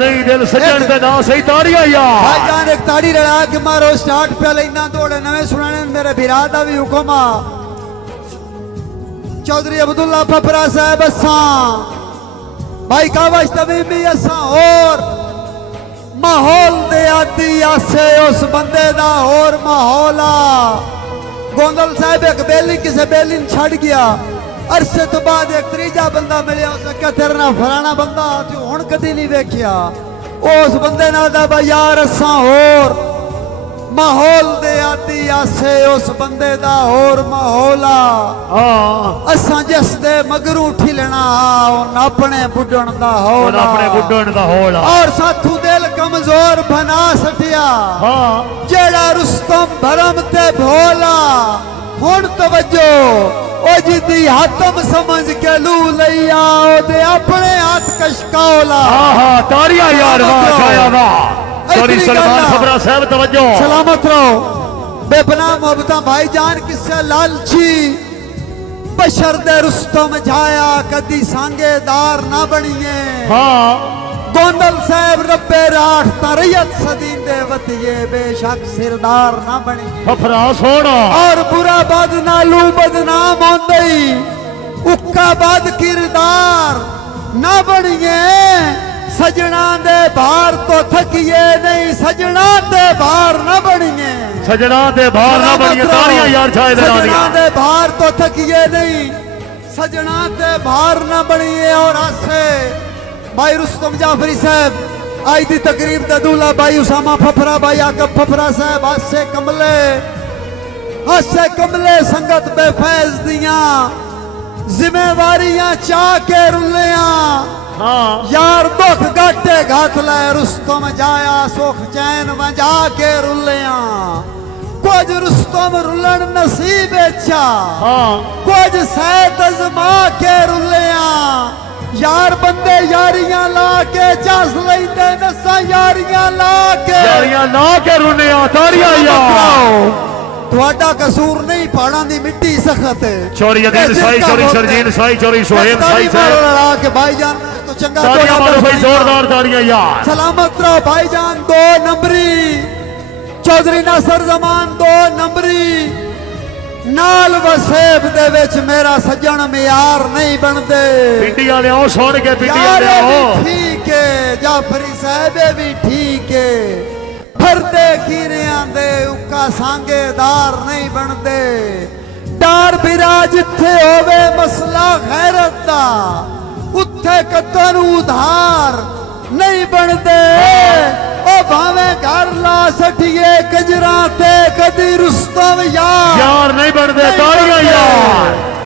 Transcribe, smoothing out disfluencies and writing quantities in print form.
नहीं दिल सजन दे ना सही ताड़ियां यार भाईजान एक ताड़ी रड़ा के मारो स्टार्ट पे लेना दौड़े नवे सुनाने मेरे बिरा दा भी हुक्म आ चौधरी अब्दुल्ला फफरा साहब असा भाई कावश तमीमी असा और माहौल दे आदि आसे उस बंदे दा और माहौल आ गोंदल साहब एक बेली किसे बेली छड़ गया अरसे तो बाद एक तीजा बंदा मिले उसके तेरे ना फलाना बंदा तू हुण कदी नहीं वेखिया उस बंदे नाल दा भाई यार असा और माहौल दे आदि आसे उस बंदे दा और माहौल आ असा जिस दे मगरू ठिलना अपने बुढ़ण दा होल अपने बुढ़ण दा होल और साथू दिल कमजोर बना सटिया जेड़ा रुस्तम भरम ते भोला हुण तवज्जो ओ जिदी हातम समझ के लू लैया ओदे अपने हाथ कशकाओला ताड़ियां यार वाह छाया वाह सॉरी सलमान खबरा साहब तवज्जो सलामत रहो बेपना मोहब्बता भाईजान किससे लालची बशर दे रुस्तम जाया कदी सांगेदार ना बनिए गोंदल साहब रब्बे राठ तरयत सदीन दे वतिये बेशक सिरदार ना बनिए फफरा सोना और बुरा बद नालू बदनाम होंदई उक्का बद किरदार ना बनिए सजना दे बाहर तो थकिए नहीं सजना दे बाहर ना बनिए सजना दे बाहर ना बनिए ताड़ियां यार छाए दे सजना दे बाहर तो थकिए नहीं सजना दे बाहर ना बनिए और आसे भाई रुस्तम जाफरी साहब आई दी तकरीब दा दूल्हा भाई उसामा फफरा भाई आकब फफरा साहब हासे कमले संगत बेफैज दियां जिम्मेवारियां चाह के रुलियां यार दुख गाटे घात लै रुस्तम जाया सुख चैन वजा के रुलिया कुछ रुस्तम रुलन नसीब अच्छा कुछ सैत अजमा के रुलिया यार बंदे यारियां ला के चस लेंदे नसा यारियां ला के रुलिया ताड़ियां यार ਤੁਹਾਡਾ ਕਸੂਰ नहीं पहाड़ा दी मिट्टी सखत है चोरी अदीन साई चोरी सरजीन साई चोरी सोहेब साई साहब लड़ा के भाईजान तो चंगा ताड़ियां मारो भाई जोरदार ताड़ियां यार सलामत रहो भाईजान 2 नंबरी चौधरी नासर जमान 2 नंबरी नाल वसेब दे विच मेरा सज्जन मियार नहीं बनदे पिंडी वाले आओ सुन के पिंडी वाले आओ ठीक है जाफरी साहब भी ठीक है फरदे कीरियां दे उका सांगेदार नहीं बनते डार बिरा जिथे होवे मसला गैरत दा उत्थे कतन उधार नहीं बनते ओ भावे घर ला सटिए कजरा ते कदी रुस्तम यार नहीं बनते ताड़ियां यार